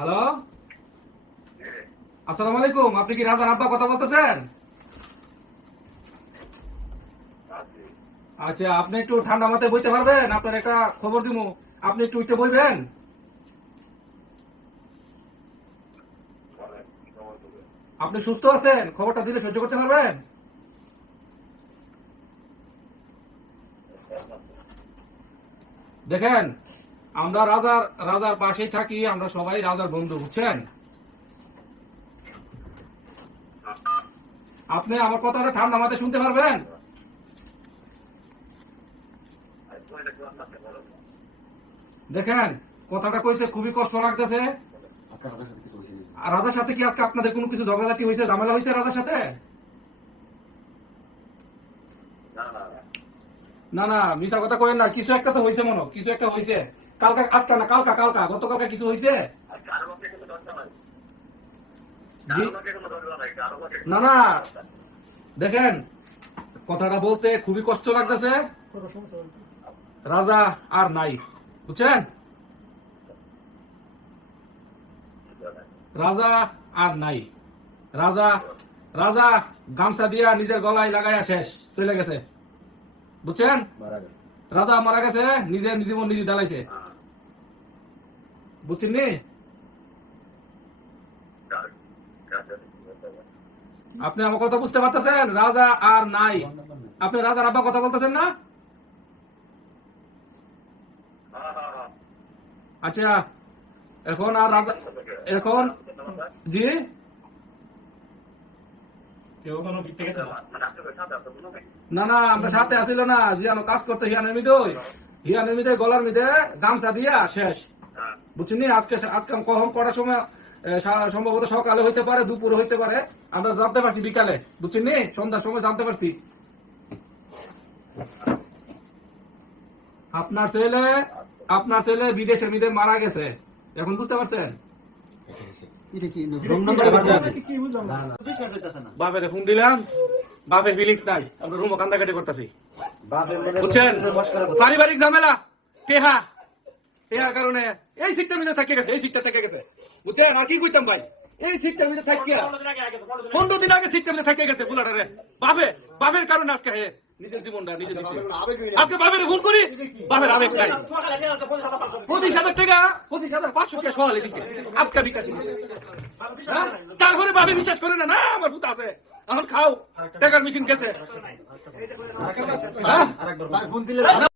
Hello, আসসালামু আলাইকুম। আপনি কি রাজার আব্বা কথা বলতেছেন? আচ্ছা, আপনি একটু ঠান্ডা মাথায় বইতে পারবেন? আপনার একটা খবর দিব, আপনি একটু উঠে বইবেন। আপনি সুস্থ আছেন? খবরটা দিলে সহ্য করতে পারবেন? দেখেন, আমরা রাজার রাজার পাশেই থাকি, আমরা সবাই রাজার বন্ধু, বুঝছেন? আপনি আমার কথাটা ঠান্ডা মাথায় শুনতে পারবেন? দেখেন, কথাটা কইতে খুবই কষ্ট লাগতেছে। আর রাজার সাথে কি আজকে আপনাদের কোনো কিছু ঝগড়াঝাটি হয়েছে, ঝামেলা হয়েছে রাজার সাথে? না না, মিথ্যা কথা কইেন না। কিছু একটা তো হয়েছে, মনে কিছু একটা হয়েছে। কালকা, আজকে না, কালকা গতকালকে কিছু হয়েছে। জি? না না, দেখেন, কথাটা বলতে খুবই কষ্ট লাগতেছে। রাজা আর নাই, বুঝছেন? রাজা আর নাই। রাজা রাজা গামছা দিয়া নিজের গলায় লাগাইয়া শেষ, চলে গেছে, বুঝছেন? রাজা মারা গেছে, নিজের জীবন নিজে দাঁড়াইছে, বুঝছেন নি? আপনি আমার কথা বুঝতে পারতেছেন? রাজা আর নাই। আপনি রাজার আব্বা কথা বলতেছেন না? আচ্ছা, এখন আর রাজা, এখন, জি, না না, আমরা সাথে আসিল না, জিয়ানো কাজ করতে হিয়ানের মিদে গলার মিদে গামছা দিয়া শেষ, বুঝছেন? আজকে আজকে কখন কটার সময়, সম্ভবত সকালে হইতে পারে, দুপুরে হইতে পারে, আমরা জানতে পারছি বিকালে, বুঝছেন? সন্ধ্যার সময় জানতে পারছি। আপনার ছেলে বিদেশের মিদে মারা গেছে, এখন বুঝতে পারছেন? বাপের ফোন দিলাম, বাপের ফিলিংস নাই, আমরা রুমও কান্দাকাটি করতেছি, বুঝছেন? পারিবারিক ঝামেলা, টেহার কারণে এই সিটটার মধ্যে থেকে গেছে, এই সিটটা থেকে গেছে, বুঝছেন? আর কি কইতাম ভাই, এই সিটটার মধ্যে থাকিয়া 15 দিন আগে সিটটার মধ্যে থেকে গেছে বুলাটারে। বাপের কারণে আজকে নিজের জীবনটা নিজে আজকে বাপের ফোন করি, বাপের আবেগ নাই। 25,000 টাকা, 25,500 টাকা সহালে দিছে, আজকে বিকাশ দিছে। তারপরে ভাবে বিশ্বাস করে না, না আমার ভূত আছে, এখন খাও, টাকার মেশিন গেছে।